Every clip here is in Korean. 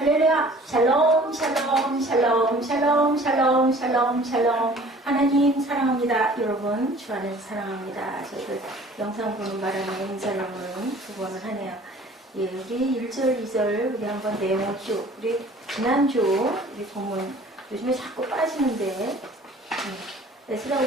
할렐루야. 샬롬 샬롬 샬롬 샬롬 샬롬 샬롬 샬롬. 하나님 사랑합니다. 여러분 주 안에서 사랑합니다. 저희들 영상 보는 바람에 인사를 오늘 두 번을 하네요. 예, 우리 1절 2절 우리 한번 내용을 쭉 우리 지난주 우리 본문 요즘에 자꾸 빠지는데 에스라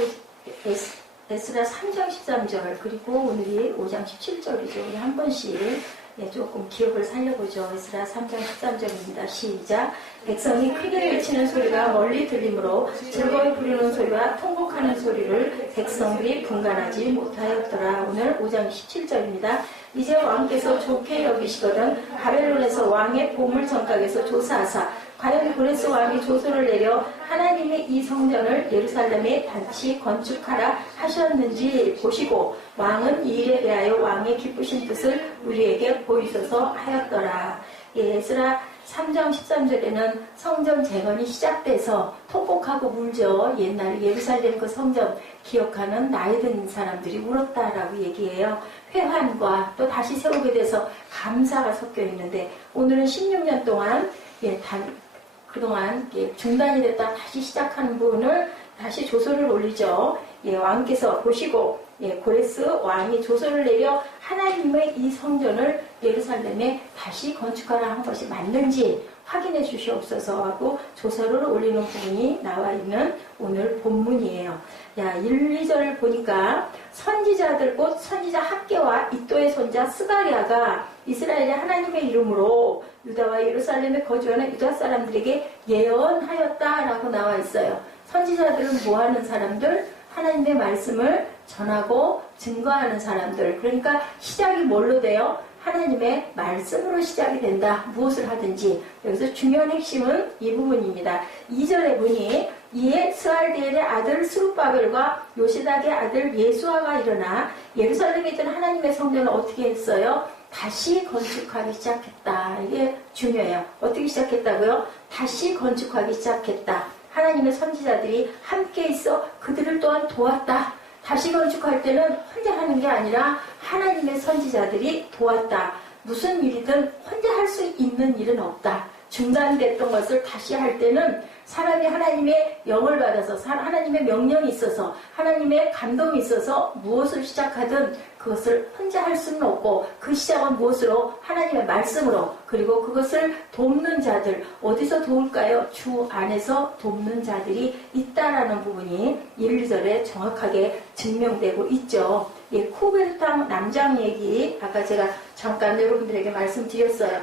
3장 13절 그리고 오늘이 5장 17절이죠. 우리 한 번씩 조금 기억을 살려보죠. 에스라 3장 13절입니다. 시작. 백성이 크게 외치는 소리가 멀리 들리므로 즐거이 부르는 소리와 통곡하는 소리를 백성들이 분간하지 못하였더라. 오늘 5장 17절입니다. 이제 왕께서 좋게 여기시거든 바벨론에서 왕의 보물 정각에서 조사하사 과연 고레스 왕이 조서를 내려 하나님의 이 성전을 예루살렘에 다시 건축하라 하셨는지 보시고 왕은 이 일에 대하여 왕의 기쁘신 뜻을 우리에게 보이소서 하였더라. 에스라 3장 13절에는 성전 재건이 시작돼서 통곡하고 울죠. 옛날 예루살렘 그 성전 기억하는 나이 든 사람들이 울었다라고 얘기해요. 회환과 또 다시 세우게 돼서 감사가 섞여 있는데 오늘은 16년 동안 그동안 중단이 됐다 다시 시작하는 부분을 다시 조서를 올리죠. 왕께서 보시고 고레스 왕이 조서를 내려 하나님의 이 성전을 예루살렘에 다시 건축하라 한 것이 맞는지 확인해 주시옵소서 하고 조서를 올리는 부분이 나와 있는 오늘 본문이에요. 1, 2절을 보니까 선지자들 곧 선지자 학개와 이또의 손자 스가랴가 이스라엘의 하나님의 이름으로 유다와 예루살렘에 거주하는 유다 사람들에게 예언하였다라고 나와 있어요. 선지자들은 뭐하는 사람들? 하나님의 말씀을 전하고 증거하는 사람들. 그러니까 시작이 뭘로 돼요? 하나님의 말씀으로 시작이 된다. 무엇을 하든지. 여기서 중요한 핵심은 이 부분입니다. 2절에 보니 이에 스알디엘의 아들 스룹바벨과 요시닥의 아들 예수아가 일어나 예루살렘에 있던 하나님의 성전을 어떻게 했어요? 다시 건축하기 시작했다. 이게 중요해요. 어떻게 시작했다고요? 다시 건축하기 시작했다. 하나님의 선지자들이 함께 있어 그들을 또한 도왔다. 다시 건축할 때는 혼자 하는 게 아니라 하나님의 선지자들이 도왔다. 무슨 일이든 혼자 할 수 있는 일은 없다. 중단됐던 것을 다시 할 때는 사람이 하나님의 영을 받아서 하나님의 명령이 있어서 하나님의 감동이 있어서 무엇을 시작하든 그것을 혼자 할 수는 없고 그 시작은 무엇으로? 하나님의 말씀으로. 그리고 그것을 돕는 자들 어디서 도울까요? 주 안에서 돕는 자들이 있다라는 부분이 1, 2절에 정확하게 증명되고 있죠. 쿠베르탕 남장 얘기 아까 제가 잠깐 여러분들에게 말씀드렸어요.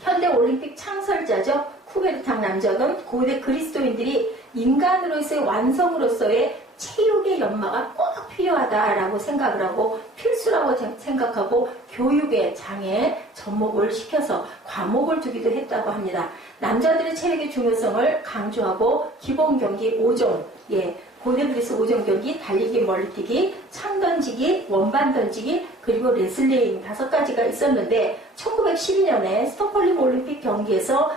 현대 올림픽 창설자죠. 쿠베르탕 남작은 고대 그리스도인들이 인간으로서의 완성으로서의 체육의 연마가 꼭 필요하다라고 생각을 하고 필수라고 생각하고 교육의 장에 접목을 시켜서 과목을 두기도 했다고 합니다. 남자들의 체력의 중요성을 강조하고 기본 경기 5종, 고대 그리스 5종 경기, 달리기, 멀리뛰기, 창 던지기, 원반 던지기, 그리고 레슬링 5가지가 있었는데 1912년에 스톡홀름 올림픽 경기에서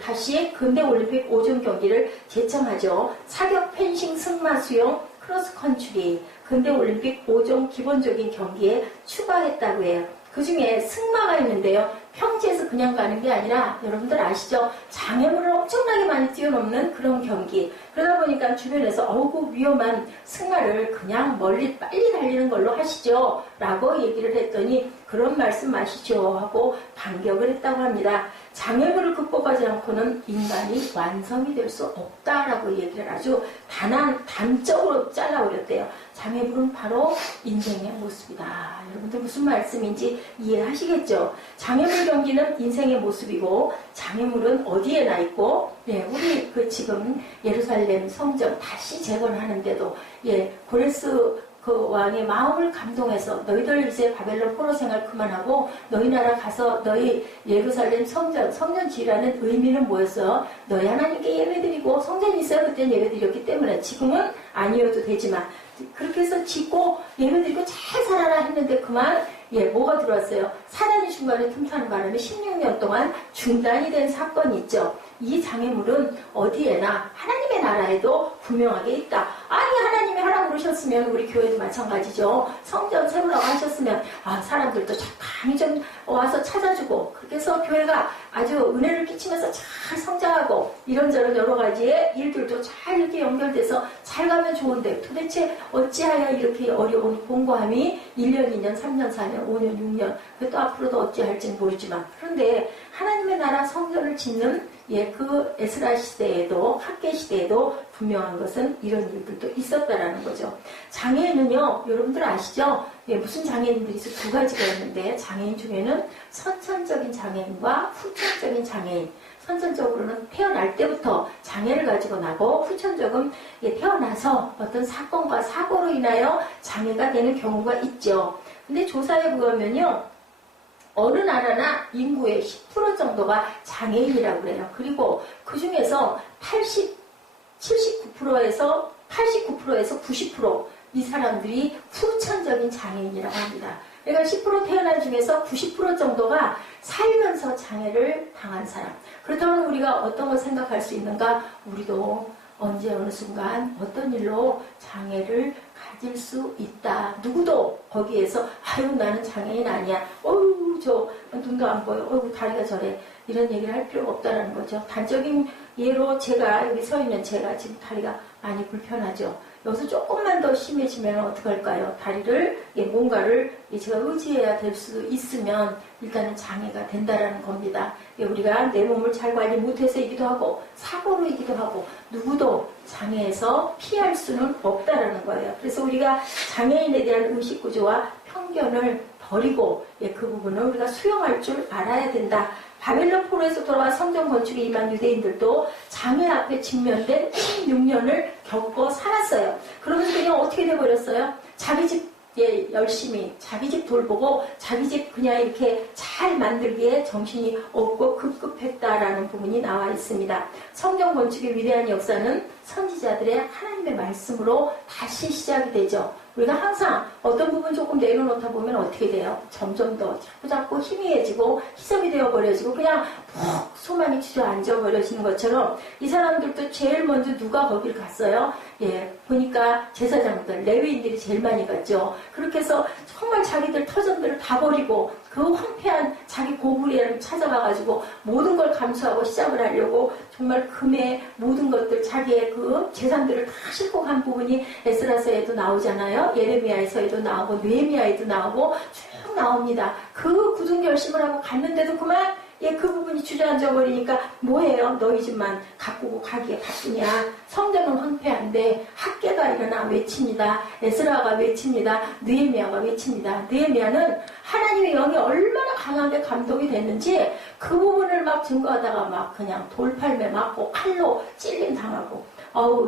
다시 근대 올림픽 5종 경기를 제청하죠. 사격, 펜싱, 승마, 수영, 크로스컨트리, 근대 올림픽 5종 기본적인 경기에 추가했다고 해요. 그 중에 승마가 있는데요. 평지에서 그냥 가는 게 아니라 여러분들 아시죠? 장애물을 엄청나게 많이 뛰어넘는 그런 경기. 그러다 보니까 주변에서 그 위험한 승마를 그냥 멀리 빨리 달리는 걸로 하시죠. 라고 얘기를 했더니 그런 말씀 마시죠 하고 반격을 했다고 합니다. 장애물을 극복하지 않고는 인간이 완성이 될 수 없다라고 얘기를 아주 단적으로 잘라버렸대요. 장애물은 바로 인생의 모습이다. 여러분들 무슨 말씀인지 이해하시겠죠? 장애물 경기는 인생의 모습이고 장애물은 어디에 나 있고 우리 지금 예루살렘 성전 다시 재건하는데도 고레스 그 왕의 마음을 감동해서 너희들 이제 바벨론 포로 생활 그만하고 너희 나라 가서 너희 예루살렘 성전 지으라는 의미는 뭐였어? 너희 하나님께 예배드리고 성전이 있어야 그때 예배드렸기 때문에 지금은 아니어도 되지만 그렇게 해서 짓고 예배드리고 잘 살아라 했는데 그만 뭐가 들어왔어요? 사단이 중간에 틈타는 바람에 16년 동안 중단이 된 사건이 있죠. 이 장애물은 어디에나 하나님의 나라에도 분명하게 있다. 아니 하나님이 하라고 해놓으셨으면 우리 교회도 마찬가지죠. 성전 세우라고 하셨으면 사람들도 적당히 좀 와서 찾아주고 그렇게 해서 교회가 아주 은혜를 끼치면서 잘 성장하고 이런저런 여러 가지의 일들도 잘 이렇게 연결돼서 잘 가면 좋은데 도대체 어찌하여 이렇게 어려운 공고함이 1년, 2년, 3년, 4년, 5년, 6년 또 앞으로도 어찌할지는 모르지만 그런데 하나님의 나라 성전을 짓는 그 에스라 시대에도 학계 시대에도 분명한 것은 이런 일들도 있었다라는 거죠. 장애인은요, 여러분들 아시죠? 무슨 장애인들이 있어? 두 가지가 있는데 장애인 중에는 선천적인 장애인과 후천적인 장애인. 선천적으로는 태어날 때부터 장애를 가지고 나고 후천적은 태어나서 어떤 사건과 사고로 인하여 장애가 되는 경우가 있죠. 근데 조사에 보면요. 어느 나라나 인구의 10% 정도가 장애인이라고 그래요. 그리고 그 중에서 79%에서 90% 이 사람들이 후천적인 장애인이라고 합니다. 그러니까 10% 태어난 중에서 90% 정도가 살면서 장애를 당한 사람. 그렇다면 우리가 어떤 걸 생각할 수 있는가? 우리도 언제 어느 순간 어떤 일로 장애를 가질 수 있다. 누구도 거기에서 나는 장애인 아니야. 저 눈도 안 보여. 다리가 저래. 이런 얘기를 할 필요가 없다는 거죠. 단적인 예로 제가 여기 서 있는 제가 지금 다리가 많이 불편하죠. 여기서 조금만 더 심해지면 어떡할까요? 다리를 뭔가를 제가 의지해야 될 수도 있으면 일단은 장애가 된다라는 겁니다. 우리가 내 몸을 잘 관리 못해서이기도 하고 사고로이기도 하고 누구도 장애에서 피할 수는 없다라는 거예요. 그래서 우리가 장애인에 대한 의식구조와 편견을 버리고 그 부분을 우리가 수용할 줄 알아야 된다. 바벨론 포로에서 돌아와 성전 건축에 임한 유대인들도 장애 앞에 직면된 16년을 겪고 살았어요. 그러면서 그냥 어떻게 돼버렸어요? 자기 집 열심히 자기 집 돌보고 자기 집 그냥 이렇게 잘 만들기에 정신이 없고 급급했다라는 부분이 나와 있습니다. 성전 건축의 위대한 역사는 선지자들의 하나님의 말씀으로 다시 시작이 되죠. 우리가 항상 어떤 부분 조금 내려놓다 보면 어떻게 돼요? 점점 더 자꾸 희미해지고 희석이 되어버려지고 그냥 푹 소망이 주저앉아 버려지는 것처럼 이 사람들도 제일 먼저 누가 거길 갔어요? 보니까 제사장들, 레위인들이 제일 많이 갔죠. 그렇게 해서 정말 자기들 터전들을 다 버리고 그 황폐한 자기 고불이를 찾아가가지고 모든 걸 감수하고 시작을 하려고 정말 금의 모든 것들 자기의 그 재산들을 다 싣고 간 부분이 에스라서에도 나오잖아요. 예레미야에서에도 나오고 느헤미야에도 나오고 쭉 나옵니다. 그 굳은 결심을 하고 갔는데도 그만 그 부분이 주저앉아 버리니까 뭐예요? 너희 집만 가꾸고 가기에 바쁘냐? 성전은 황폐한데 학계가 일어나 외칩니다. 에스라가 외칩니다. 느헤미야가 외칩니다. 느헤미야는 하나님의 영이 얼마나 강하게 감동이 됐는지 그 부분을 막 증거하다가 막 그냥 돌팔매 맞고 칼로 찔림 당하고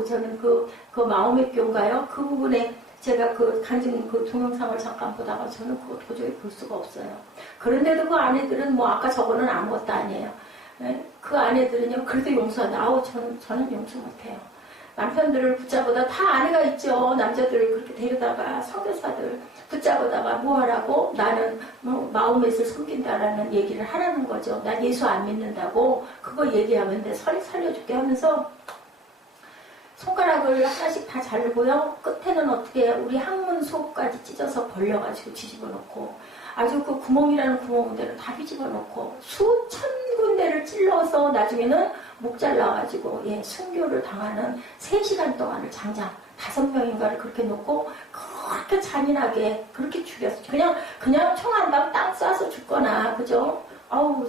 저는 그 마음의 교인가요? 그 부분에 제가 간증 동영상을 잠깐 보다가 저는 그거 도저히 볼 수가 없어요. 그런데도 그 아내들은 아까 저거는 아무것도 아니에요. 그 아내들은요, 그래도 용서한다. 저는 용서 못해요. 남편들을 붙잡아다 다 아내가 있죠. 남자들을 그렇게 데려다가 선교사들 붙잡아다가 뭐하라고? 나는 마음에서 섬긴다라는 얘기를 하라는 거죠. 난 예수 안 믿는다고 그거 얘기하면 내 살려줄게 하면서 손가락을 하나씩 다 자르고요. 끝에는 어떻게 우리 항문 속까지 찢어서 벌려가지고 뒤집어 놓고 아주 그 구멍이라는 구멍대로 다 뒤집어 놓고 수천 군데를 찔러서 나중에는 목 잘라가지고 순교를 당하는 3시간 동안을 장장 5명인가를 그렇게 놓고 그렇게 잔인하게 그렇게 죽였어요. 그냥 총 한 방 땅 쏴서 죽거나 그죠?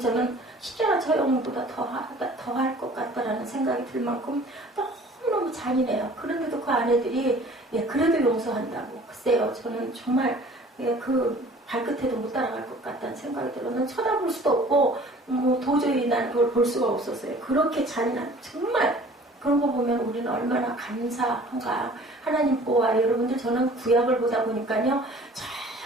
저는 십자가 처형보다 더 할 것 같다라는 생각이 들 만큼 너무 잔인해요. 그런데도 그 아내들이 그래도 용서한다고. 글쎄요, 저는 정말 그 발끝에도 못 따라갈 것 같다는 생각이 들어는 쳐다볼 수도 없고 도저히 난 그걸 볼 수가 없었어요. 그렇게 잔인한 정말 그런 거 보면 우리는 얼마나 감사한가. 하나님 보아 여러분들 저는 구약을 보다 보니까요.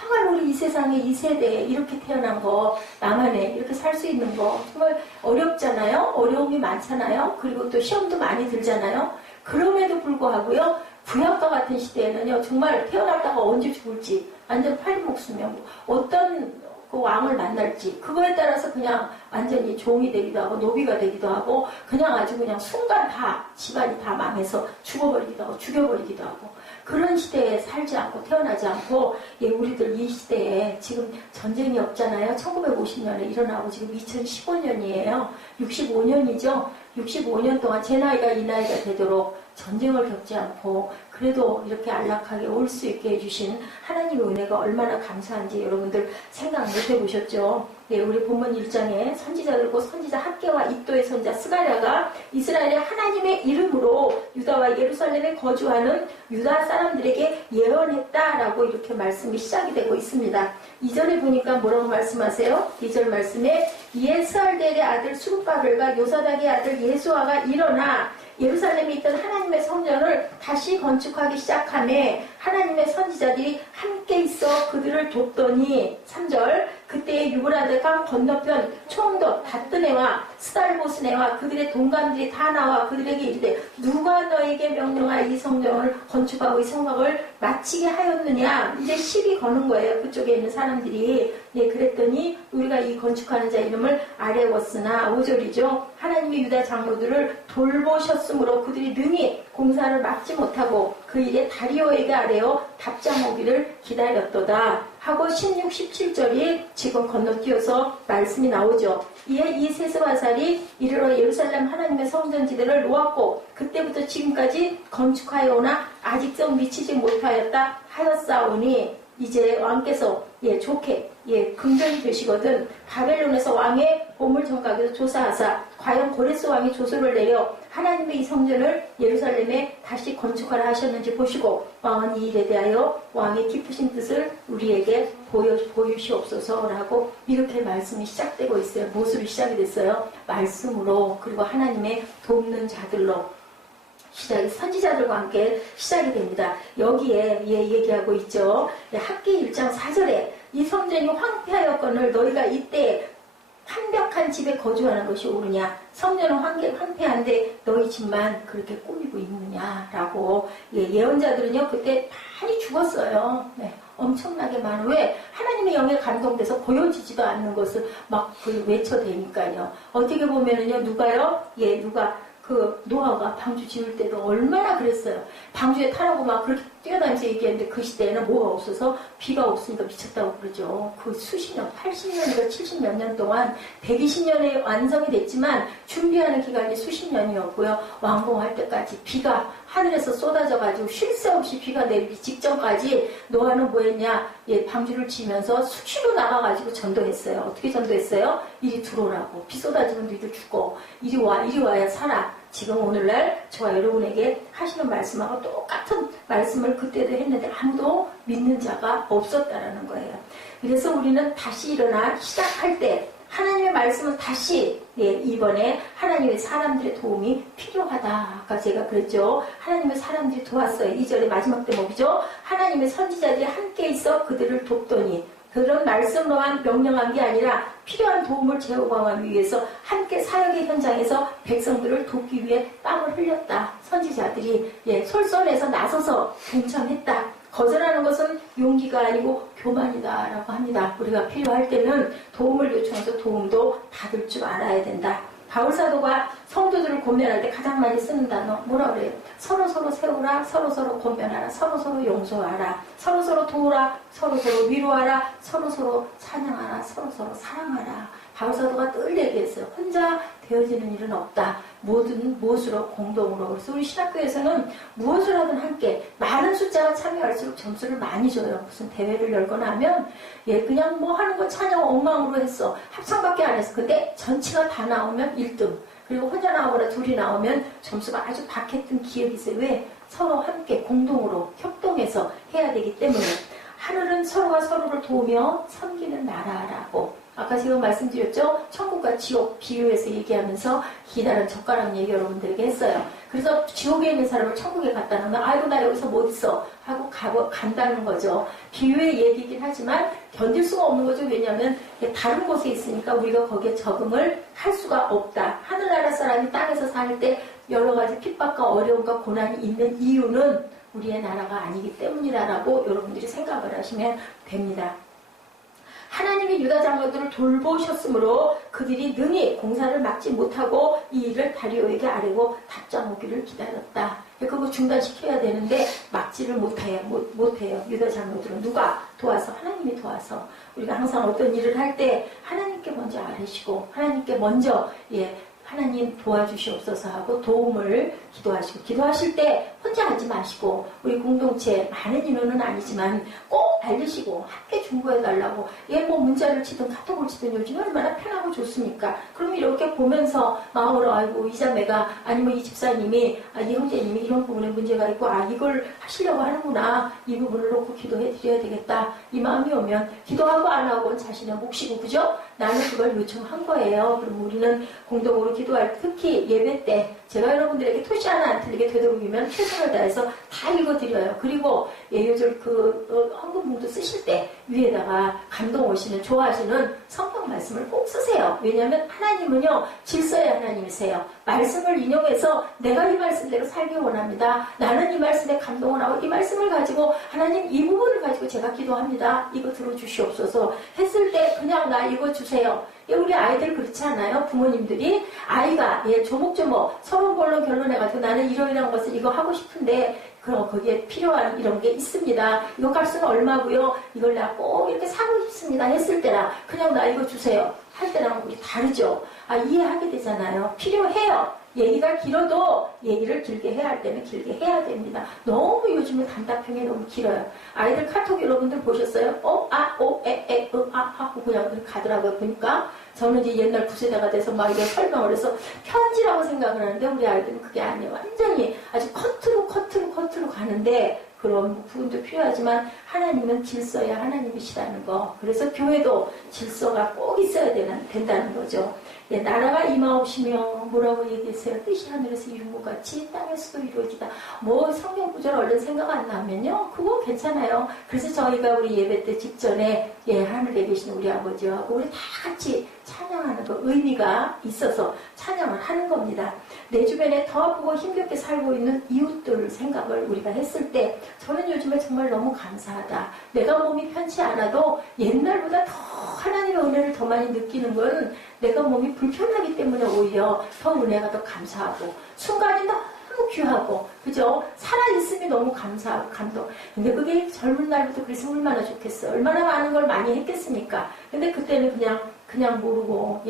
정말 우리 이 세상에 이 세대에 이렇게 태어난 거 나만에 이렇게 살 수 있는 거 정말 어렵잖아요. 어려움이 많잖아요. 그리고 또 시험도 많이 들잖아요. 그럼에도 불구하고요. 구약과 같은 시대에는요. 정말 태어났다가 언제 죽을지 완전 팔목수며 어떤 그 왕을 만날지 그거에 따라서 그냥 완전히 종이 되기도 하고 노비가 되기도 하고 그냥 아주 그냥 순간 다 집안이 다 망해서 죽어버리기도 하고 죽여버리기도 하고 그런 시대에 살지 않고 태어나지 않고 예, 우리들 이 시대에 지금 전쟁이 없잖아요. 1950년에 일어나고 지금 2015년이에요. 65년이죠. 65년 동안 제 나이가 이 나이가 되도록 전쟁을 겪지 않고 그래도 이렇게 안락하게 올 수 있게 해주신 하나님의 은혜가 얼마나 감사한지 여러분들 생각 못 해보셨죠? 예, 우리 본문 1장에 선지자들고 선지자 학개와 이도의 선지자 스가랴가 이스라엘의 하나님의 이름으로 유다와 예루살렘에 거주하는 유다 사람들에게 예언했다라고 이렇게 말씀이 시작이 되고 있습니다. 2절에 보니까 뭐라고 말씀하세요? 2절 말씀에 이에 스알델의 아들 수룹바벨과 요사닥의 아들 예수아가 일어나 예루살렘에 있던 하나님의 성전을 다시 건축하기 시작하며 하나님의 선지자들이 함께 있어 그들을 돕더니 3절 그때에 유브라데 강 건너편 총독 다뜨네와 스달보스네와 그들의 동감들이 다 나와 그들에게 이르되 누가 너에게 명령하여 이 성전을 건축하고 이 성막을 마치게 하였느냐. 이제 시비 거는 거예요. 그쪽에 있는 사람들이. 예, 그랬더니 우리가 이 건축하는 자 이름을 아뢰었으나 5절이죠. 하나님의 유다 장로들을 돌보셨으므로 그들이 능히 공사를 막지 못하고 그 일에 다리오에게 아뢰어 답장 오기를 기다렸도다 하고 16, 17절이 지금 건너뛰어서 말씀이 나오죠. 이에 이 세스바살이 이르러 예루살렘 하나님의 성전지대를 놓았고 그때부터 지금까지 건축하여 오나 아직도 미치지 못하였다 하였사오니 이제 왕께서 예 좋게 예 긍정이 되시거든 바벨론에서 왕의 보물 정각에서 조사하사 과연 고레스 왕이 조서를 내려 하나님의 이 성전을 예루살렘에 다시 건축하라 하셨는지 보시고 왕은 이 일에 대하여 왕의 깊으신 뜻을 우리에게 보유시옵소서라고 이렇게 말씀이 시작되고 있어요. 무엇으로 시작이 됐어요? 말씀으로 그리고 하나님의 돕는 자들로 시작이 선지자들과 함께 시작이 됩니다. 여기에 얘기하고 있죠. 학기 1장 4절에 이 성전이 황폐하였거늘 너희가 이때 완벽한 집에 거주하는 것이 옳으냐. 성전은 황폐한데 너희 집만 그렇게 꾸미고 있느냐라고 예언자들은요 그때 많이 죽었어요. 네. 엄청나게 많은 왜 하나님의 영에 감동돼서 보여지지도 않는 것을 막 외쳐대니까요. 어떻게 보면은요 누가요 누가 그 노아가 방주 지을 때도 얼마나 그랬어요. 방주에 타라고 막 그렇게 뛰어다니면서 얘기했는데 그 시대에는 뭐가 없어서 비가 없으니까 미쳤다고 그러죠. 그 수십 년, 80년인가 70 몇 년 동안 120년에 완성이 됐지만 준비하는 기간이 수십 년이었고요. 완공할 때까지 비가 하늘에서 쏟아져가지고 쉴 새 없이 비가 내리기 직전까지 노아는 뭐 했냐 방주를 지으면서 수시로 나가가지고 전도했어요. 어떻게 전도했어요? 이리 들어오라고. 비 쏟아지면 너희들 죽고 이리 와야 살아. 지금 오늘날 저와 여러분에게 하시는 말씀하고 똑같은 말씀을 그때도 했는데 아무도 믿는 자가 없었다라는 거예요. 그래서 우리는 다시 일어나 시작할 때 하나님의 말씀은 다시 이번에 하나님의 사람들의 도움이 필요하다. 아까 제가 그랬죠. 하나님의 사람들이 도왔어요. 2절의 마지막 대목이죠. 하나님의 선지자들이 함께 있어 그들을 돕더니 그런 말씀으로만 명령한 게 아니라 필요한 도움을 제공하기 위해서 함께 사역의 현장에서 백성들을 돕기 위해 땀을 흘렸다. 선지자들이 솔선해서 나서서 동참했다. 거절하는 것은 용기가 아니고 교만이다 라고 합니다. 우리가 필요할 때는 도움을 요청해서 도움도 받을 줄 알아야 된다. 바울사도가 성도들을 권면할 때 가장 많이 쓰는 단어 뭐라 그래요? 서로서로 세우라, 서로서로 권면하라, 서로서로 용서하라, 서로서로 도우라, 서로서로 위로하라, 서로서로 찬양하라, 서로서로 사랑하라. 바울사도가 늘 얘기했어요. 혼자 되어지는 일은 없다. 무엇으로 공동으로. 그래서 우리 신학교에서는 무엇을 하든 함께 많은 숫자가 참여할수록 점수를 많이 줘요. 무슨 대회를 열거나 하면 그냥 뭐 하는 거 찬양 엉망으로 했어. 합창밖에 안 했어. 근데 전체가 다 나오면 1등. 그리고 혼자 나오거나 둘이 나오면 점수가 아주 박했던 기억이 있어요. 왜? 서로 함께 공동으로 협동해서 해야 되기 때문에 하늘은 서로가 서로를 도우며 섬기는 나라라고 아까 제가 말씀드렸죠? 천국과 지옥 비유해서 얘기하면서 기다란 젓가락 얘기 여러분들에게 했어요. 그래서 지옥에 있는 사람을 천국에 갔다 놓으면 아이고 나 여기서 못 있어 하고 간다는 거죠. 비유의 얘기이긴 하지만 견딜 수가 없는 거죠. 왜냐하면 다른 곳에 있으니까 우리가 거기에 적응을 할 수가 없다. 하늘나라 사람이 땅에서 살 때 여러 가지 핍박과 어려움과 고난이 있는 이유는 우리의 나라가 아니기 때문이라고 여러분들이 생각을 하시면 됩니다. 하나님이 유다 장로들을 돌보셨으므로 그들이 능히 공사를 막지 못하고 이 일을 다리오에게 아뢰고 답장 오기를 기다렸다. 그거 중단시켜야 되는데 막지를 못해요. 유다 장로들은 누가 도와서? 하나님이 도와서. 우리가 항상 어떤 일을 할 때 하나님께 먼저 아뢰시고 하나님께 먼저 하나님 도와주시옵소서 하고 도움을 기도하시고, 기도하실 때 혼자 하지 마시고 우리 공동체 많은 인원은 아니지만 꼭 알리시고 함께 중보해달라고. 뭐 문자를 치든 카톡을 치든 요즘 얼마나 편하고 좋습니까? 그럼 이렇게 보면서 마음으로 아이고 이 자매가 아니면 이 집사님이 이 형제님이 이런 부분에 문제가 있고 이걸 하시려고 하는구나, 이 부분을 놓고 기도해 드려야 되겠다, 이 마음이 오면 기도하고 안 하고는 자신의 몫이고, 그죠? 나는 그걸 요청한 거예요. 그럼 우리는 공동으로 기도할 때, 특히 예배 때 제가 여러분들에게 토시 하나 안 틀리게 되도록이면 최선을 다해서 다 읽어드려요. 그리고 요즘 헌금봉도 쓰실 때 위에다가 감동 오시는, 좋아하시는 성경 말씀을 꼭 쓰세요. 왜냐하면 하나님은요 질서의 하나님이세요. 말씀을 인용해서 내가 이 말씀대로 살기 원합니다. 나는 이 말씀에 감동을 하고 이 말씀을 가지고 하나님 이 부분을 가지고 제가 기도합니다. 이거 들어주시옵소서 했을 때 그냥 나 이거 주세요. 우리 아이들 그렇지 않아요? 부모님들이 아이가 조목조목 서로 결론해가지고 나는 이러이러한 것을 이거 하고 싶은데 그럼 거기에 필요한 이런 게 있습니다. 이거 값은 얼마고요? 이걸 내가 꼭 이렇게 사고 싶습니다 했을 때랑 그냥 나 이거 주세요 할 때랑 우리 다르죠. 이해하게 되잖아요. 필요해요. 얘기가 길어도 얘기를 길게 해야 할 때는 길게 해야 됩니다. 너무 요즘에 단답형이 너무 길어요. 아이들 카톡 여러분들 보셨어요? 하고 그냥 가더라고요. 보니까 저는 이제 옛날 9세대가 돼서 막 이런 설명을 해서 편지라고 생각을 하는데 우리 아이들은 그게 아니에요. 완전히 아주 커트로 가는데 그런 부분도 필요하지만 하나님은 질서야 하나님이시라는 거. 그래서 교회도 질서가 꼭 있어야 된다는 거죠. 나라가 임하옵시며 뭐라고 얘기했어요? 뜻이 하늘에서 이룬 것 같이 땅에서도 이루어지다. 성경 구절 얼른 생각 안 나면요 그거 괜찮아요. 그래서 저희가 우리 예배 때 직전에 하늘에 계신 우리 아버지하고 우리 다 같이 찬양하는 거 의미가 있어서 찬양을 하는 겁니다. 내 주변에 더 아프고 힘겹게 살고 있는 이웃들 생각을 우리가 했을 때 저는 요즘에 정말 너무 감사하다. 내가 몸이 편치 않아도 옛날보다 더 하나님의 은혜를 더 많이 느끼는 건 내가 몸이 불편하기 때문에 오히려 더 은혜가 더 감사하고 순간이 너무 귀하고, 그죠? 살아있음이 너무 감사하고 감동. 근데 그게 젊은 날부터 그래서 얼마나 좋겠어. 얼마나 많은 걸 많이 했겠습니까? 근데 그때는 그냥 모르고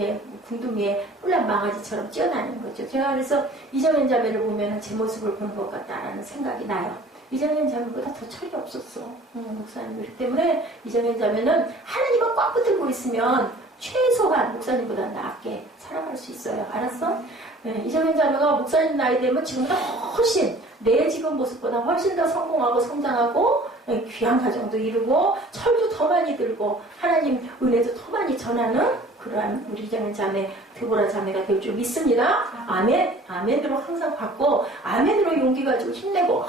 궁둥이에 뿔난 망아지처럼 뛰어다니는 거죠. 제가 그래서 이정현 자매를 보면 제 모습을 보는 것 같다라는 생각이 나요. 이정현 자매보다 더 철이 없었어. 목사님. 그렇기 때문에 이정현 자매는 하나님을 꽉 붙들고 있으면 최소한 목사님보다 낫게 살아갈 수 있어요. 알았어? 이정현 자매가 목사님 나이 되면 지금보다 훨씬 내 지금 모습보다 훨씬 더 성공하고 성장하고 귀한 가정도 이루고 철도 더 많이 들고 하나님 은혜도 더 많이 전하는 그러한 우리 이정현 자매, 드보라 자매가 될 줄 믿습니다. 아멘. 아멘으로 항상 받고 아멘으로 용기 가지고 힘내고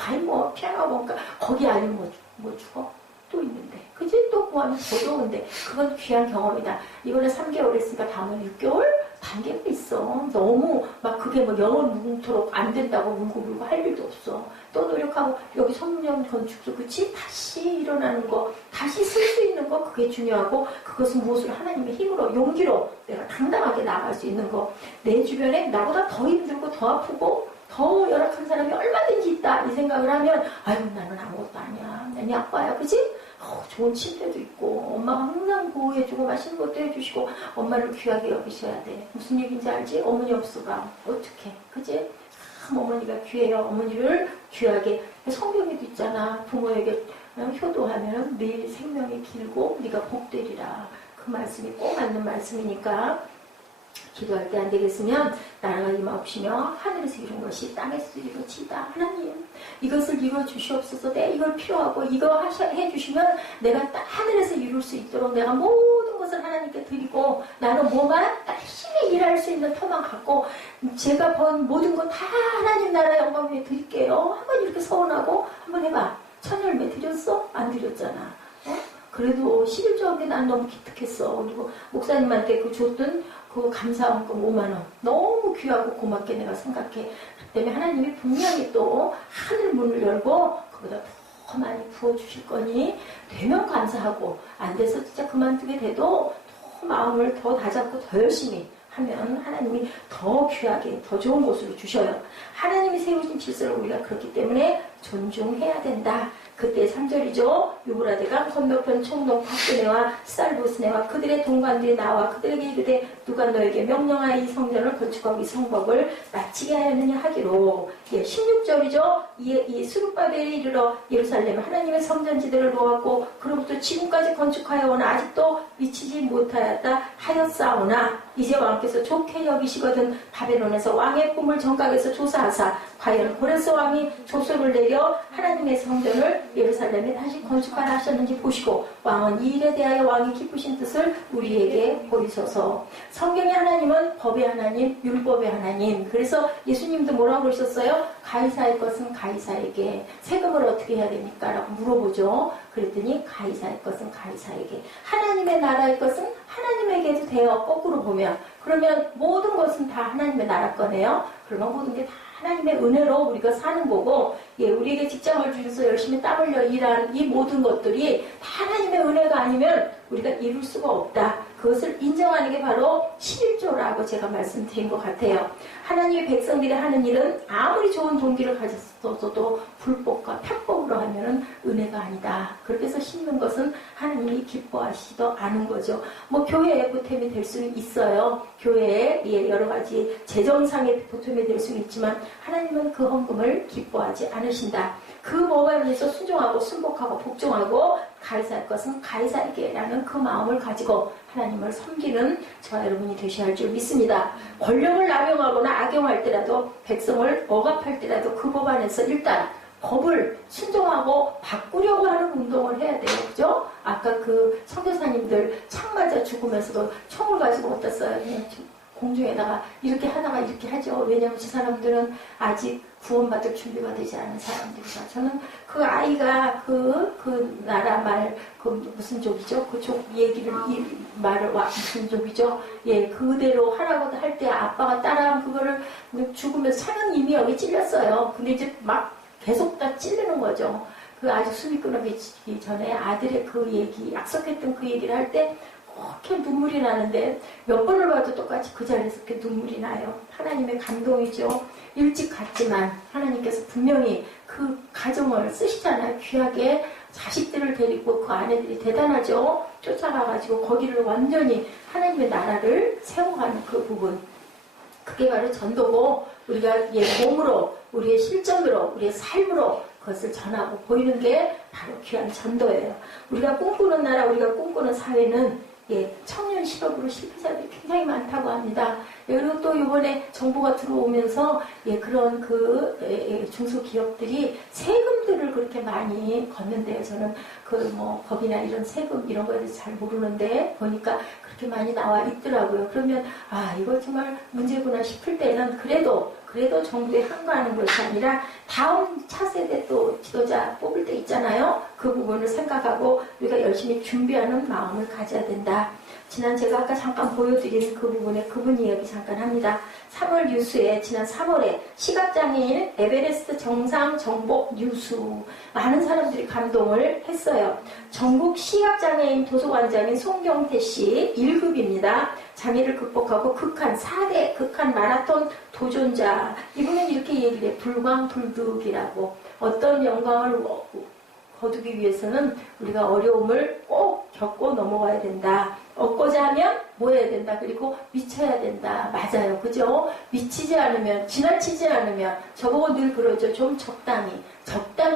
피아노 보니까 거기 아니면 뭐 죽어? 또 있는데 그치? 또 구하면 더 좋은데 그건 귀한 경험이다. 이거는 3개월 했으니까 다음은 6개월? 단계가 있어. 너무 막 그게 영원 무궁토록 안 된다고 울고불고 할 일도 없어. 또 노력하고 여기 성령 건축도 그치? 다시 일어나는 거, 다시 쓸 수 있는 거 그게 중요하고 그것은 무엇으로 하나님의 힘으로 용기로 내가 당당하게 나아갈 수 있는 거. 내 주변에 나보다 더 힘들고 더 아프고 더 열악한 사람이 얼마든지 있다 이 생각을 하면 나는 아무것도 아니야. 난 약과야. 그치? 좋은 침대도 있고 엄마가 항상 보호해주고 맛있는 것도 해주시고 엄마를 귀하게 여기셔야 돼. 무슨 얘기인지 알지? 어머니 없어가 어떡해. 그치? 참 어머니가 귀해요. 어머니를 귀하게. 성경에도 있잖아. 부모에게 효도하면 네 생명이 길고 네가 복되리라. 그 말씀이 꼭 맞는 말씀이니까 기도할 때 안 되겠으면 나라가 임하옵시며 하늘에서 이룬 것이 땅에서 이루어지다. 하나님 이것을 이루어주시옵소서. 내 이걸 필요하고 이거 해주시면 내가 하늘에서 이룰 수 있도록 내가 모든 것을 하나님께 드리고 나는 뭐만 열심히 일할 수 있는 터만 갖고 제가 번 모든 거 다 하나님 나라 영광 위에 드릴게요. 한번 이렇게 서운하고 한번 해봐. 천열매 드렸어? 안 드렸잖아. 그래도 11조인데 난 너무 기특했어. 그리고 목사님한테 줬던 그 감사원금 5만원 너무 귀하고 고맙게 내가 생각해. 그 때문에 하나님이 분명히 또 하늘 문을 열고 그보다 더 많이 부어주실 거니 되면 감사하고 안 돼서 진짜 그만두게 돼도 더 마음을 더 다잡고 더 열심히 하면 하나님이 더 귀하게 더 좋은 곳으로 주셔요. 하나님이 세우신 질서를 우리가 그렇기 때문에 존중해야 된다. 그때 3절이죠. 유브라데강 건너편 총독 박근혜와 살보스네와 그들의 동관들이 나와 그들에게 이르되 누가 너에게 명령하여 이 성전을 건축하고 이 성벽을 마치게 하였느냐 하기로. 16절이죠. 이 스룹바벨이 이르러 예루살렘 하나님의 성전지대를 놓았고 그로부터 지금까지 건축하여오나 아직도 미치지 못하였다 하였사오나 이제 왕께서 좋게 여기시거든 바벨론에서 왕의 꿈을 정각에서 조사하사 과연 고레스 왕이 조서를 내려 하나님의 성전을 예루살렘에 다시 건축하라 하셨는지 보시고 왕은 이 일에 대하여 왕이 기쁘신 뜻을 우리에게 보이소서. 성경의 하나님은 법의 하나님, 율법의 하나님. 그래서 예수님도 뭐라고 그러셨어요? 가이사의 것은 가이사에게. 세금을 어떻게 해야 됩니까? 라고 물어보죠. 그랬더니 가이사의 것은 가이사에게. 하나님의 나라의 것은 하나님에게도 돼요. 거꾸로 보면. 그러면 모든 것은 다 하나님의 나라 거네요. 그러면 모든 게 다 하나님의 은혜로 우리가 사는 거고, 우리에게 직장을 주셔서 열심히 땀 흘려 일한 이 모든 것들이 다 하나님의 은혜가 아니면 우리가 이룰 수가 없다. 그것을 인정하는 게 바로 11조라고 제가 말씀드린 것 같아요. 하나님의 백성들이 하는 일은 아무리 좋은 동기를 가졌어도 불법과 편법으로 하면은 은혜가 아니다. 그렇게 해서 심는 것은 하나님이 기뻐하시지도 않은 거죠. 뭐 교회의 보탬이 될 수는 있어요. 교회에 여러 가지 재정상의 보탬이 될 수는 있지만 하나님은 그 헌금을 기뻐하지 않으신다. 그 법안에서 순종하고 순복하고 복종하고 가이사할 것은 가이사에게라는 그 마음을 가지고 하나님을 섬기는 저와 여러분이 되셔야 할 줄 믿습니다. 권력을 남용하거나 악용할 때라도 백성을 억압할 때라도 그 법안에서 일단 법을 순종하고 바꾸려고 하는 운동을 해야 돼요. 그죠? 아까 그 선교사님들 창 맞아 죽으면서도 총을 가지고 어디다 써요? 그냥 공중에다가 이렇게 하다가 이렇게 하죠. 왜냐하면 저 사람들은 아직 구원받을 준비가 되지 않은 사람들이다. 저는 그 아이가 그 나라 말, 그 무슨 족이죠? 그 족 얘기를, 이 말을, 무슨 족이죠? 그대로 하라고 할 때 아빠가 따라한 그거를 죽으면서 차는 이미 여기 찔렸어요. 근데 이제 막 계속 다 찔리는 거죠. 그 아직 숨이 끊어지기 전에 아들의 그 얘기, 약속했던 그 얘기를 할 때 그렇게 눈물이 나는데 몇 번을 봐도 똑같이 그 자리에서 이렇게 눈물이 나요. 하나님의 감동이죠. 일찍 갔지만 하나님께서 분명히 그 가정을 쓰시잖아요. 귀하게 자식들을 데리고 그 아내들이 대단하죠. 쫓아가가지고 거기를 완전히 하나님의 나라를 세워가는 그 부분. 그게 바로 전도고 우리가 몸으로 우리의 실전으로 우리의 삶으로 그것을 전하고 보이는 게 바로 귀한 전도예요. 우리가 꿈꾸는 나라, 우리가 꿈꾸는 사회는 청년 실업으로 실패자들이 굉장히 많다고 합니다. 그리고 또 이번에 정부가 들어오면서 그런 중소기업들이 세금들을 그렇게 많이 걷는데요. 저는 법이나 이런 세금 이런 거에 대해서 잘 모르는데 보니까 그렇게 많이 나와 있더라고요. 그러면 이거 정말 문제구나 싶을 때는 그래도 정부에 항거하는 것이 아니라 다음 차세대 또 지도자 뽑을 때 있잖아요. 그 부분을 생각하고 우리가 열심히 준비하는 마음을 가져야 된다. 지난 제가 아까 잠깐 보여드린 그 부분에 그분 이야기 잠깐 합니다. 3월 뉴스에 지난 3월에 시각장애인 에베레스트 정상 정복 뉴스 많은 사람들이 감동을 했어요. 전국 시각장애인 도서관장인 송경태 씨 1급입니다. 장애를 극복하고 4대 극한 마라톤 도전자. 이분은 이렇게 얘기를 해요. 불광불득이라고. 어떤 영광을 거두기 위해서는 우리가 어려움을 꼭 겪고 넘어가야 된다. 얻고자 하면 뭐 해야 된다. 그리고 미쳐야 된다. 맞아요. 그죠? 미치지 않으면, 지나치지 않으면, 저보고 늘 그러죠. 좀 적당히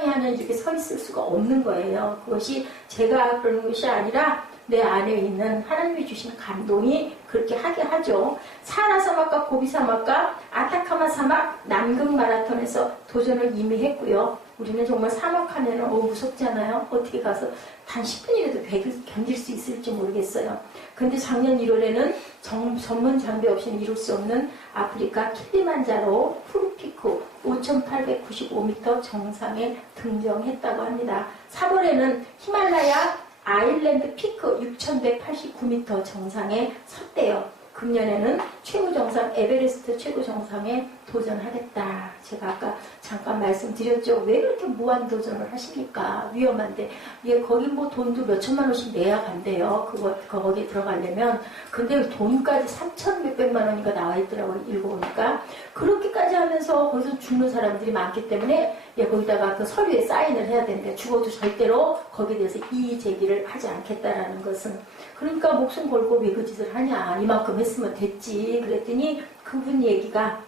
하면 이렇게 서 있을 수가 없는 거예요. 그것이 제가 그러는 것이 아니라 내 안에 있는 하나님이 주신 감동이 그렇게 하게 하죠. 사하라 사막과 고비 사막과 아타카마 사막 남극 마라톤에서 도전을 이미 했고요. 우리는 정말 사막 하면은 무섭잖아요. 어떻게 가서 단 10분이라도 견딜 수 있을지 모르겠어요. 근데 작년 1월에는 전문 장비 없이는 이룰 수 없는 아프리카 킬리만자로 푸르피크 5,895m 정상에 등정했다고 합니다. 3월에는 히말라야 아일랜드 피크 6,189m 정상에 섰대요. 금년에는 최고 정상 에베레스트 최고 정상에 도전하겠다. 제가 아까 잠깐 말씀드렸죠. 왜 그렇게 무한 도전을 하십니까? 위험한데. 예, 거기 뭐 돈도 몇 천만 원씩 내야 간대요. 거기 들어가려면. 근데 돈까지 3천 몇백만 원인가 나와 있더라고요. 읽어보니까. 그렇게까지 하면서 거기서 죽는 사람들이 많기 때문에 예, 거기다가 그 서류에 사인을 해야 되는데 죽어도 절대로 거기에 대해서 이의 제기를 하지 않겠다라는 것은. 그러니까 목숨 걸고 왜 그 짓을 하냐. 이만큼 했으면 됐지. 그랬더니 그분 얘기가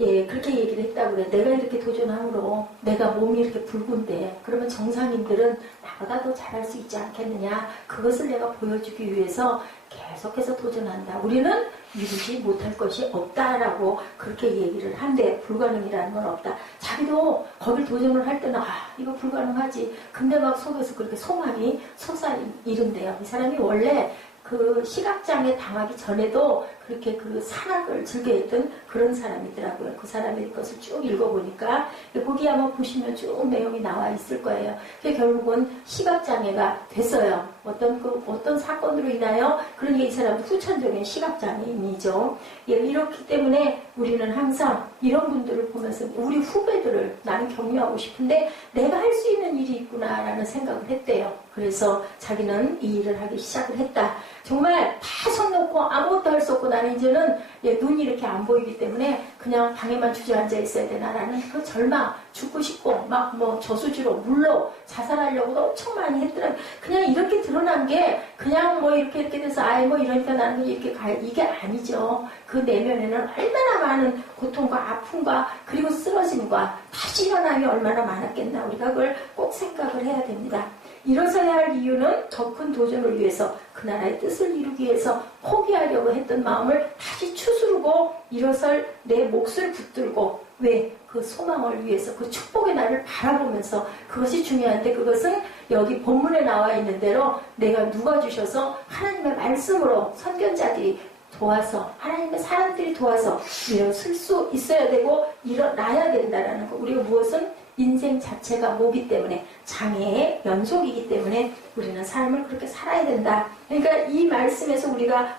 예, 그렇게 얘기를 했다고 그래. 내가 이렇게 도전함으로 내가 몸이 이렇게 붉은데 그러면 정상인들은 나보다 더 잘할 수 있지 않겠느냐. 그것을 내가 보여주기 위해서 계속해서 도전한다. 우리는 이루지 못할 것이 없다라고 그렇게 얘기를 한대. 불가능이라는 건 없다. 자기도 거길 도전을 할 때는 이거 불가능하지. 근데 막 속에서 그렇게 소망이 솟아이른대요. 이 사람이 원래 그 시각장애 당하기 전에도 그렇게 그 산악을 즐겨했던 그런 사람이더라고요. 그 사람의 것을 쭉 읽어보니까 거기 아마 보시면 쭉 내용이 나와 있을 거예요. 결국은 시각장애가 됐어요. 어떤 사건으로 인하여 그러니까 이 사람은 후천적인 시각장애인이죠. 예, 이렇기 때문에 우리는 항상 이런 분들을 보면서 우리 후배들을 나는 격려하고 싶은데 내가 할 수 있는 일이 있구나라는 생각을 했대요. 그래서 자기는 이 일을 하기 시작을 했다. 정말 다 손 놓고 아무것도 할 수 없고 나는 이제는 눈이 이렇게 안 보이기 때문에 그냥 방에만 주저앉아 있어야 되나라는 그 절망, 죽고 싶고 막 뭐 저수지로 물로 자살하려고도 엄청 많이 했더라고요. 그냥 이렇게 드러난 게 그냥 뭐 이렇게 돼서 뭐 이러니까 나는 이렇게 이게 아니죠. 그 내면에는 얼마나 많은 고통과 아픔과 그리고 쓰러짐과 다시 일어남이 얼마나 많았겠나. 우리가 그걸 꼭 생각을 해야 됩니다. 일어서야 할 이유는 더 큰 도전을 위해서 그 나라의 뜻을 이루기 위해서 포기하려고 했던 마음을 다시 추스르고 일어설 내 몫을 붙들고 왜? 그 소망을 위해서 그 축복의 날을 바라보면서 그것이 중요한데 그것은 여기 본문에 나와 있는 대로 내가 누가 주셔서 하나님의 말씀으로 선견자들이 도와서 하나님의 사람들이 도와서 일어설 수 있어야 되고 일어나야 된다라는 거. 우리가 무엇은 인생 자체가 뭐기 때문에 장애의 연속이기 때문에 우리는 삶을 그렇게 살아야 된다. 그러니까 이 말씀에서 우리가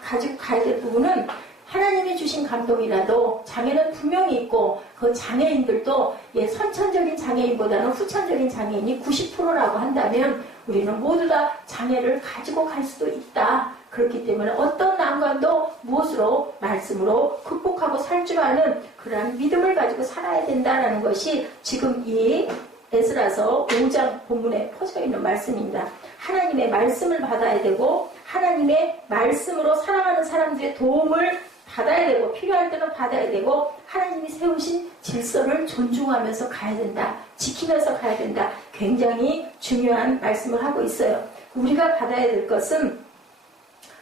가지고 가야 될 부분은 하나님이 주신 감동이라도 장애는 분명히 있고 그 장애인들도 선천적인 장애인보다는 후천적인 장애인이 90%라고 한다면 우리는 모두 다 장애를 가지고 갈 수도 있다. 그렇기 때문에 어떤 난관도 무엇으로 말씀으로 극복하고 살 줄 아는 그러한 믿음을 가지고 살아야 된다는 것이 지금 이 에스라서 5장 본문에 퍼져 있는 말씀입니다. 하나님의 말씀을 받아야 되고 하나님의 말씀으로 살아가는 사람들의 도움을 받아야 되고 필요할 때는 받아야 되고 하나님이 세우신 질서를 존중하면서 가야 된다. 지키면서 가야 된다. 굉장히 중요한 말씀을 하고 있어요. 우리가 받아야 될 것은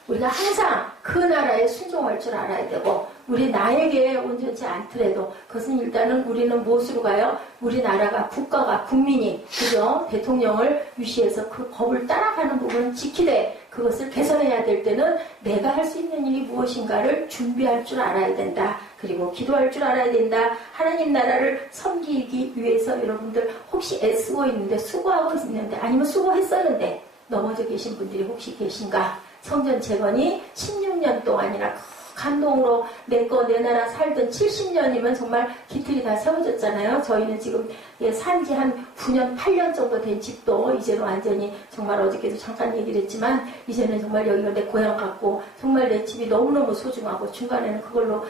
우리가 항상 그 나라에 순종할 줄 알아야 되고 우리 나에게 온전치 않더라도 그것은 일단은 우리는 무엇으로 가요? 우리나라가 국가가 국민이 그죠? 대통령을 위시해서 그 법을 따라가는 부분을 지키되 그것을 개선해야 될 때는 내가 할 수 있는 일이 무엇인가를 준비할 줄 알아야 된다. 그리고 기도할 줄 알아야 된다. 하나님 나라를 섬기기 위해서 여러분들 혹시 애쓰고 있는데 수고하고 있는데 아니면 수고했었는데 넘어져 계신 분들이 혹시 계신가? 성전 재건이 16년 동안이나 감동으로 내 나라 살던 70년이면 정말 기틀이 다 세워졌잖아요. 저희는 지금 산지 한 9년, 8년 정도 된 집도 이제는 완전히 정말 어저께도 잠깐 얘기를 했지만 이제는 정말 여기가 내 고향 같고 정말 내 집이 너무너무 소중하고 중간에는 그걸로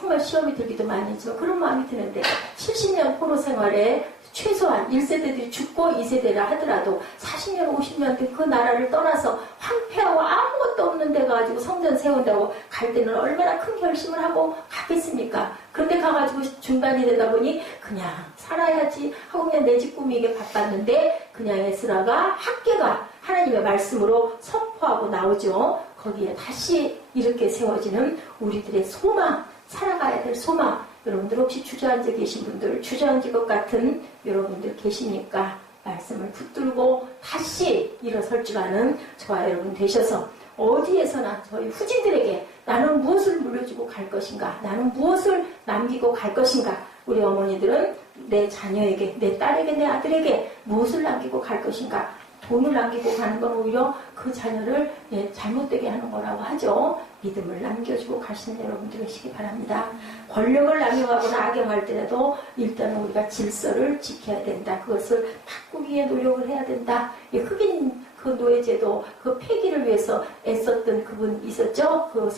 정말 시험이 들기도 많이 했지만 그런 마음이 드는데 70년 포로 생활에 최소한 1세대들이 죽고 2세대라 하더라도 40년, 50년 된 그 나라를 떠나서 황폐하고 아무것도 없는 데 가가지고 성전 세운다고 갈 때는 얼마나 큰 결심을 하고 갔겠습니까? 그런데 가가지고 중단이 되다 보니 그냥 살아야지 하고 그냥 내 집 꾸미게 바빴는데 그냥 에스라가 학계가 하나님의 말씀으로 선포하고 나오죠. 거기에 다시 이렇게 세워지는 우리들의 소망, 살아가야 될 소망. 여러분들 혹시 주저앉아 계신 분들, 주저앉을 것 같은 여러분들 계십니까? 말씀을 붙들고 다시 일어설 줄 아는 저와 여러분 되셔서 어디에서나 저희 후진들에게 나는 무엇을 물려주고 갈 것인가? 나는 무엇을 남기고 갈 것인가? 우리 어머니들은 내 자녀에게, 내 딸에게, 내 아들에게 무엇을 남기고 갈 것인가? 돈을 남기고 가는 건 오히려 그 자녀를 잘못되게 하는 거라고 하죠. 믿음을 남겨주고 가시는 여러분들 되시기 바랍니다. 권력을 남용하거나 악용할 때라도 일단은 우리가 질서를 지켜야 된다. 그것을 바꾸기 위해 노력을 해야 된다. 흑인 그 노예제도 그 폐기를 위해서 애썼던 그분 있었죠? 그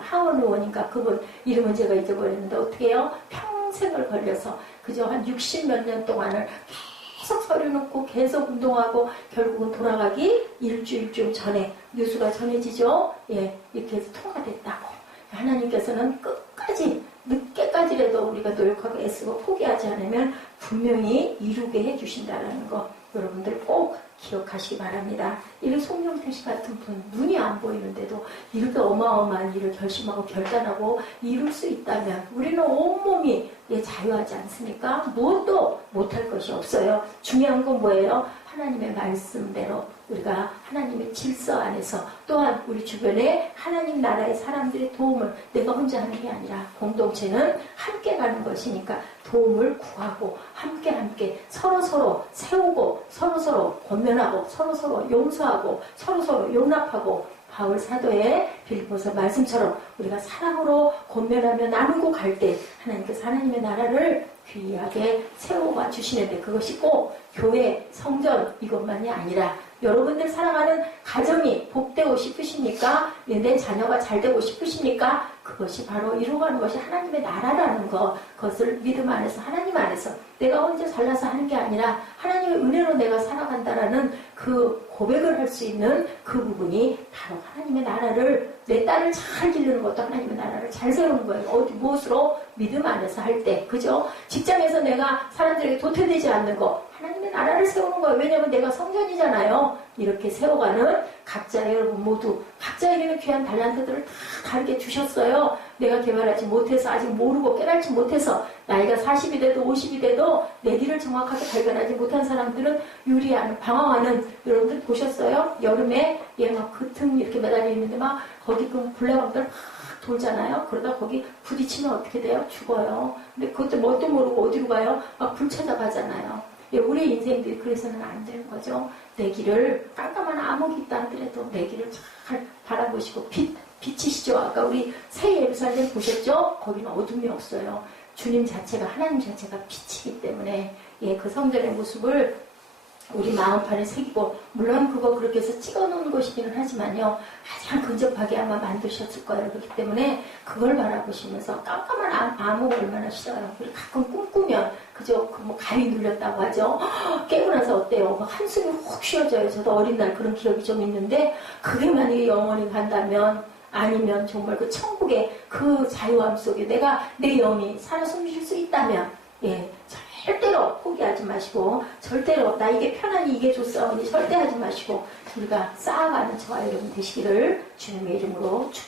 하원 의원인가 그분 이름은 제가 잊어버렸는데 어떻게 해요? 평생을 걸려서 그저 한 60 몇 년 동안을 계속 서류 넣고 계속 운동하고 결국은 돌아가기 일주일쯤 전에 뉴스가 전해지죠. 이렇게 해서 통과됐다고. 하나님께서는 끝까지 늦게까지라도 우리가 노력하고 애쓰고 포기하지 않으면 분명히 이루게 해주신다는 거 여러분들 꼭 기억하시기 바랍니다. 이런 송영태 씨 같은 분 눈이 안 보이는데도 이렇게 어마어마한 일을 결심하고 결단하고 이룰 수 있다면 우리는 온몸이 자유하지 않습니까? 무엇도 못할 것이 없어요. 중요한 건 뭐예요? 하나님의 말씀대로 우리가 하나님의 질서 안에서 또한 우리 주변에 하나님 나라의 사람들의 도움을 내가 혼자 하는 게 아니라 공동체는 함께 가는 것이니까 도움을 구하고 함께 서로서로 세우고 서로서로 권면하고 서로서로 용서하고 서로서로 용납하고 바울 사도의 빌립보서 말씀처럼 우리가 사랑으로 권면하며 나누고 갈 때 하나님께서 하나님의 나라를 귀하게 세워가 주시는데 그것이 꼭 교회, 성전 이것만이 아니라 여러분들 사랑하는 가정이 복되고 싶으십니까? 내 자녀가 잘 되고 싶으십니까? 그것이 바로 이루어가는 것이 하나님의 나라라는 것, 그것을 믿음 안에서 하나님 안에서 내가 혼자 잘나서 하는 게 아니라 하나님의 은혜로 내가 살아간다라는 그 고백을 할 수 있는 그 부분이 바로 하나님의 나라를 내 딸을 잘 기르는 것도 하나님의 나라를 잘 세우는 거예요. 무엇으로? 믿음 안에서 할 때. 그죠? 직장에서 내가 사람들에게 도태되지 않는 거 하나님의 나라를 세우는 거예요. 왜냐하면 내가 성전이잖아요. 이렇게 세워가는 각자 여러분 모두 각자에게는 귀한 달란트들을 다 다르게 주셨어요. 내가 개발하지 못해서 아직 모르고 깨닫지 못해서 나이가 40이 돼도 50이 돼도 내 길을 정확하게 발견하지 못한 사람들은 유리하는 방황하는 여러분들 보셨어요? 여름에 막 그 등 이렇게 매달려 있는데 막 거기 그 불나방들 막 돌잖아요. 그러다 거기 부딪히면 어떻게 돼요? 죽어요. 근데 그것도 뭣도 모르고 어디로 가요? 막 불 찾아가잖아요. 우리 인생들이 그래서는 안 되는 거죠. 내 길을 깜깜한 암흑이 있다 하더라도 내 길을 잘 바라보시고 빛이시죠. 아까 우리 새 예루살렘 보셨죠? 거기는 어둠이 없어요. 주님 자체가 하나님 자체가 빛이기 때문에 그 성전의 모습을 우리 마음판에 새기고 물론 그거 그렇게 해서 찍어놓은 것이기는 하지만요. 가장 근접하게 아마 만드셨을 거예요. 그렇기 때문에 그걸 바라보시면서 깜깜한 암흑 얼마나 싫어요. 우리 가끔 꿈꾸면 그저 뭐 가위 눌렸다고 하죠. 깨고 나서 어때요? 막 한숨이 훅 쉬어져요. 저도 어린 날 그런 기억이 좀 있는데 그게 만약에 영원히 간다면 아니면 정말 그 천국의 그 자유함 속에 내가 내 영이 살아 숨쉴 수 있다면 절대로 포기하지 마시고 절대로 나에게 편안히 이게 좋사오니 절대 하지 마시고 우리가 쌓아가는 저와 여러분 되시기를 주님의 이름으로 축복합니다.